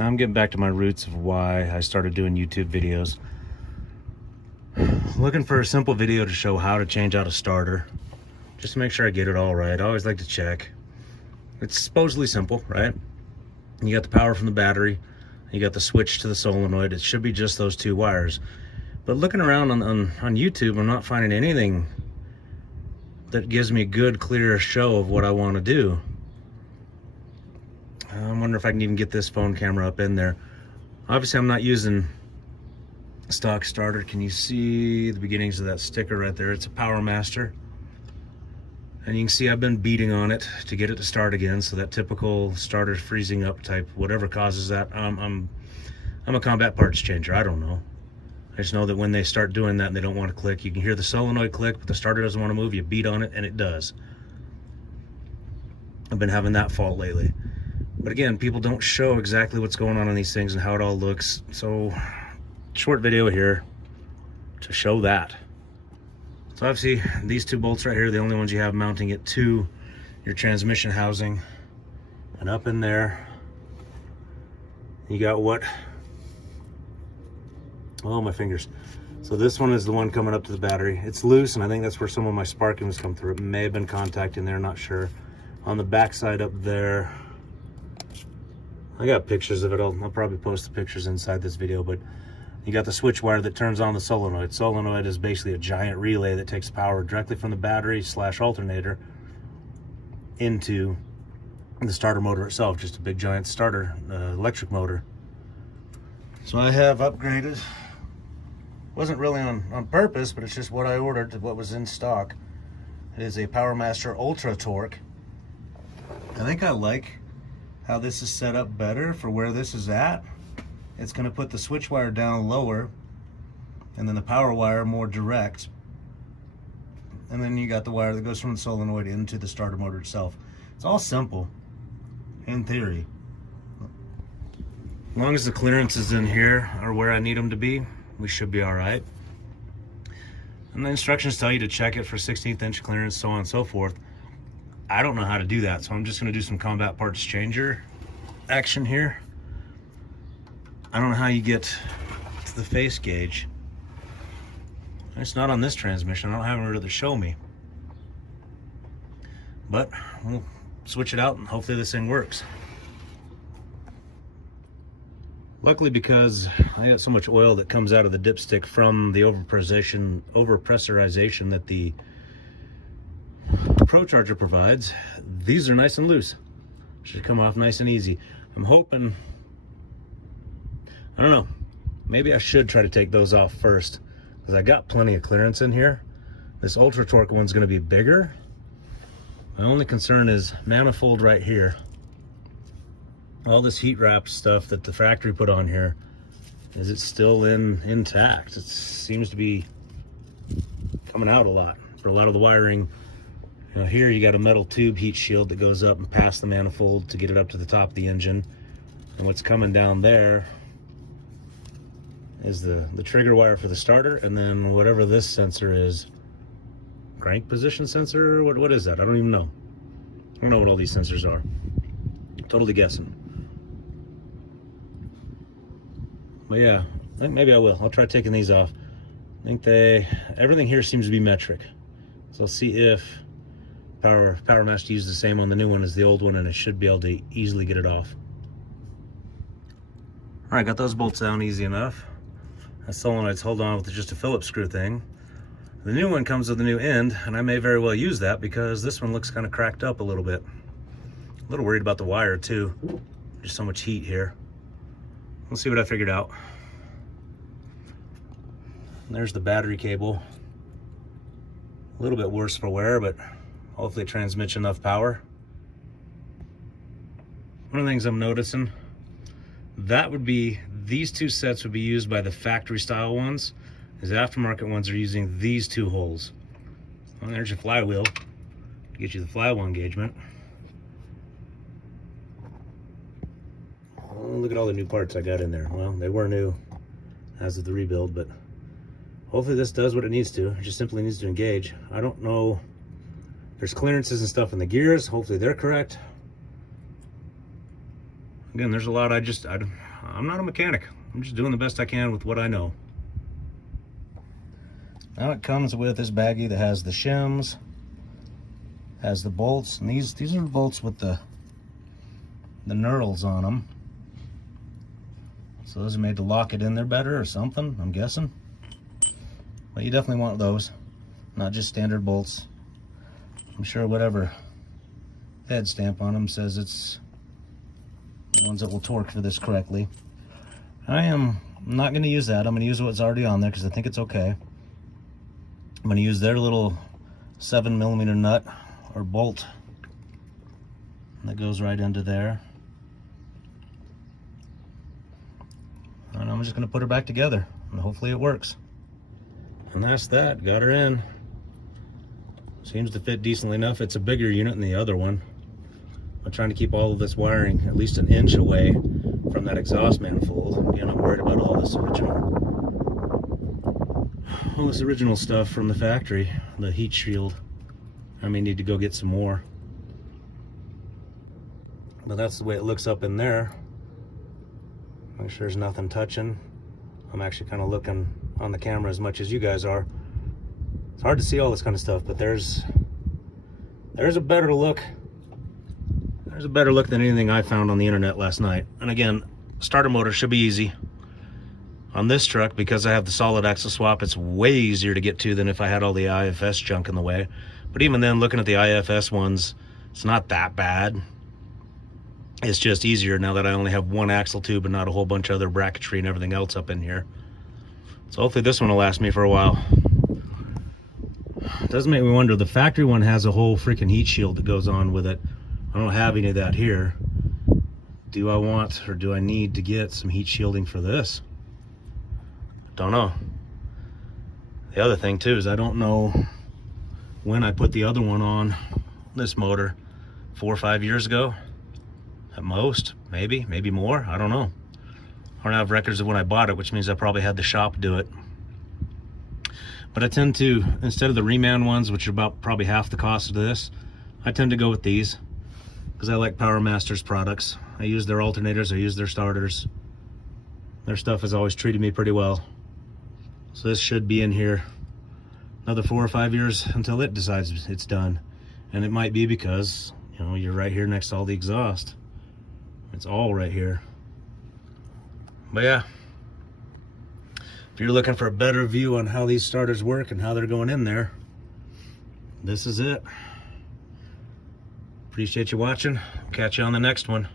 Now I'm getting back to my roots of why I started doing YouTube videos. Looking for a simple video to show how to change out a starter, just to make sure I get it all right. I always like to check. It's supposedly simple, right? You got the power from the battery, you got the switch to the solenoid. It should be just those two wires. But looking around on YouTube, I'm not finding anything that gives me a good, clear show of what I want to do. I'm wondering if I can even get this phone camera up in there. Obviously, I'm not using a stock starter. Can you see the beginnings of that sticker right there? It's a Power Master. And you can see I've been beating on it to get it to start again. So that typical starter freezing up type, whatever causes that. I'm a combat parts changer. I don't know. I just know that when they start doing that and they don't want to click, you can hear the solenoid click, but the starter doesn't want to move. You beat on it and it does. I've been having that fault lately. But again, people don't show exactly what's going on these things and how it all looks. So, short video here to show that. So obviously, these two bolts right here are the only ones you have mounting it to your transmission housing. And up in there, you got what? Oh, my fingers. So this one is the one coming up to the battery. It's loose, and I think that's where some of my sparking was come through. It may have been contact in there, not sure. On the back side up there, I got pictures of it. I'll probably post the pictures inside this video, but you got the switch wire that turns on the solenoid. Solenoid is basically a giant relay that takes power directly from the battery / alternator into the starter motor itself. Just a big giant starter electric motor. So I have upgraded. Wasn't really on purpose, but it's just what I ordered, what was in stock. It is a Power Master Ultra Torque. I think I like how this is set up better for where this is at. It's going to put the switch wire down lower and then the power wire more direct. And then you got the wire that goes from the solenoid into the starter motor itself. It's all simple in theory. As long as the clearances in here are where I need them to be, we should be all right. And the instructions tell you to check it for 16th inch clearance, so on and so forth. I don't know how to do that, so I'm just going to do some combat parts changer action here. I don't know how you get to the face gauge. It's not on this transmission. I don't have it to show me. But we'll switch it out and hopefully this thing works. Luckily, because I got so much oil that comes out of the dipstick from the overpressurization that the Pro Charger provides, these are nice and loose. Should come off nice and easy. I'm hoping, I don't know, maybe I should try to take those off first, because I got plenty of clearance in here. This Ultra Torque one's going to be bigger. My only concern is manifold right here. All this heat wrap stuff that the factory put on here, is it still intact? It seems to be coming out a lot for a lot of the wiring. Now here you got a metal tube heat shield that goes up and past the manifold to get it up to the top of the engine. And what's coming down there is the trigger wire for the starter, and then whatever this sensor is, crank position sensor, what is that? I don't even know. I don't know what all these sensors are. Totally guessing. But yeah, I think maybe I will. I'll try taking these off. I think everything here seems to be metric. So I'll see if Power Master uses the same on the new one as the old one, and I should be able to easily get it off. All right, got those bolts down easy enough. That solenoid's hold on with just a Phillips screw thing. The new one comes with a new end, and I may very well use that because this one looks kind of cracked up a little bit. A little worried about the wire too. There's so much heat here. We'll see what I figured out. There's the battery cable. A little bit worse for wear, but hopefully it transmits enough power. One of the things I'm noticing, these two sets would be used by the factory style ones. As aftermarket ones are using these two holes. Well, there's your flywheel. Get you the flywheel engagement. Oh, look at all the new parts I got in there. Well, they were new as of the rebuild, but hopefully this does what it needs to. It just simply needs to engage. I don't know. There's clearances and stuff in the gears. Hopefully they're correct. Again, there's a lot I I'm not a mechanic. I'm just doing the best I can with what I know. Now it comes with this baggie that has the shims, has the bolts, and these are the bolts with the knurls on them. So those are made to lock it in there better or something, I'm guessing. But you definitely want those, not just standard bolts. I'm sure whatever head stamp on them says it's the ones that will torque for this correctly. I am not going to use that. I'm going to use what's already on there because I think it's okay. I'm going to use their little 7mm nut or bolt that goes right into there. And I'm just going to put her back together and hopefully it works. And that's that. Got her in. Seems to fit decently enough. It's a bigger unit than the other one. I'm trying to keep all of this wiring at least an inch away from that exhaust manifold. Again, I'm worried about all this original stuff from the factory. The heat shield. I may need to go get some more. But that's the way it looks up in there. Make sure there's nothing touching. I'm actually kind of looking on the camera as much as you guys are. It's hard to see all this kind of stuff, but there's a better look. There's a better look than anything I found on the internet last night. And again, starter motor should be easy. On this truck, because I have the solid axle swap, it's way easier to get to than if I had all the IFS junk in the way. But even then, looking at the IFS ones, it's not that bad. It's just easier now that I only have one axle tube and not a whole bunch of other bracketry and everything else up in here. So hopefully this one will last me for a while. It does make me wonder, the factory one has a whole freaking heat shield that goes on with it. I don't have any of that here. Do I want or do I need to get some heat shielding for this? Don't know. The other thing too is I don't know when I put the other one on this motor. 4 or 5 years ago at most, maybe more, I don't know. I don't have records of when I bought it, which means I probably had the shop do it. But I tend to, instead of the reman ones, which are about probably half the cost of this, I tend to go with these because I like Power Masters products. I use their alternators, I use their starters. Their stuff has always treated me pretty well. So this should be in here another 4 or 5 years until it decides it's done. And it might be because, you know, you're right here next to all the exhaust. It's all right here. But yeah, if you're looking for a better view on how these starters work and how they're going in there, this is it. Appreciate you watching. Catch you on the next one.